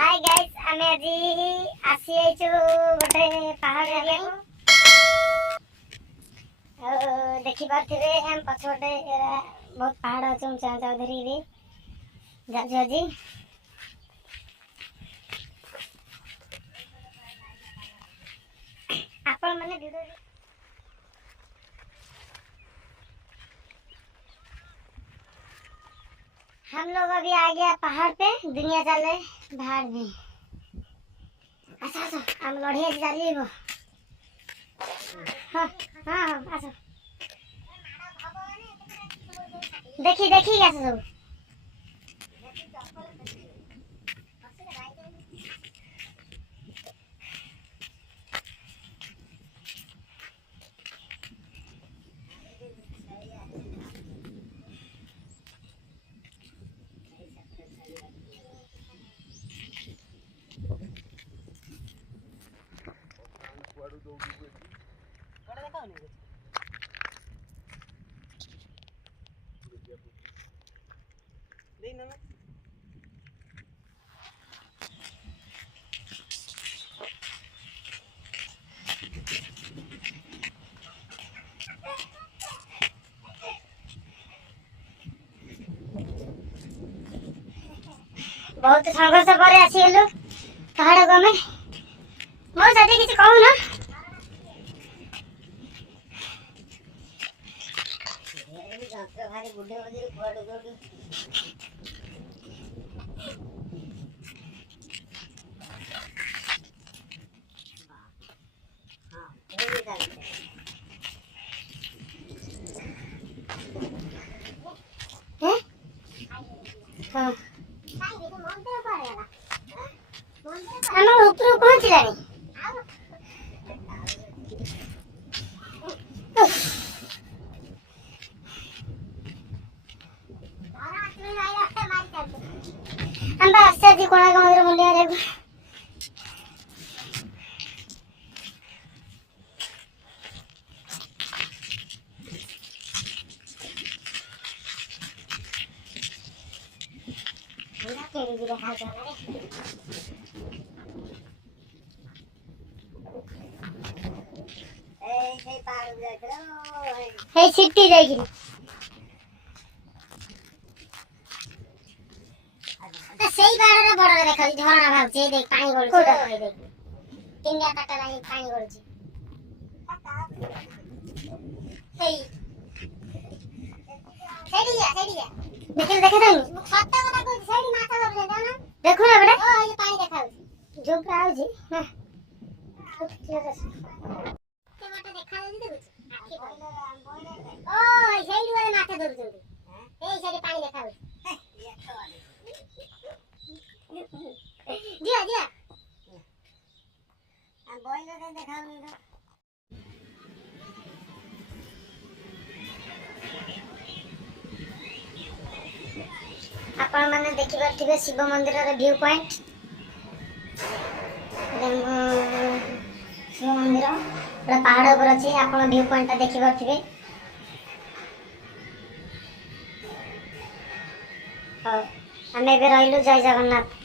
Hi guys आमे आज आसी आइछु गोटे पहाड़ एरिया को देखि पारथिबे हम पछोटे बहुत पहाड़ अछि ऊंचा ऊंचा धरी रे जाजु जी आपण माने वीडियो हम लोग अभी आ गया पहाड़ पे दुनिया चले पहाड़ में अच्छा अच्छा हम लड़िया चलिए वो हाँ हाँ हाँ अच्छा देखी देखी क्या सब बहुत संघर्ष पर आसीगलु पहाड़ को में मो साथे किछ कहू ना भारी बुढ़े बजे कुआडो जोडी हां ये दाल हैं हां हम ऊपर पहुंचलानी हम रास्ते जी कोना का मंदिर मुंडिया रे पूरा केरी भी रखा जाना रे ए पार उजा करो हे सिटी जाई सेही बारे बड़ देखा झरना भाउचे देख पानी गळुचे ओइ देख किंगा काटा लाइन पानी गळुचे सेही सेडी जा देखल देखा दउ सत्ता कथा को सेडी माथा कर जा ना देखो ना बेटा ओ ये पानी देखाउ जो आउ जी हां ठीक है ते मटे देखा दउ देखु आखी ओ सेडी वाले माथा धरु ए सेडी पानी देखाउ दिया दिया आ बॉयलर रे देखाउनी रो आपण माने देखि परथिबे शिव मंदिर रे व्यू पॉइंट शिव मंदिर पूरा पहाड़ ऊपर अछि आपण व्यू पॉइंट देखि परथिबे हमें भी रहिलु जय जगन्नाथ।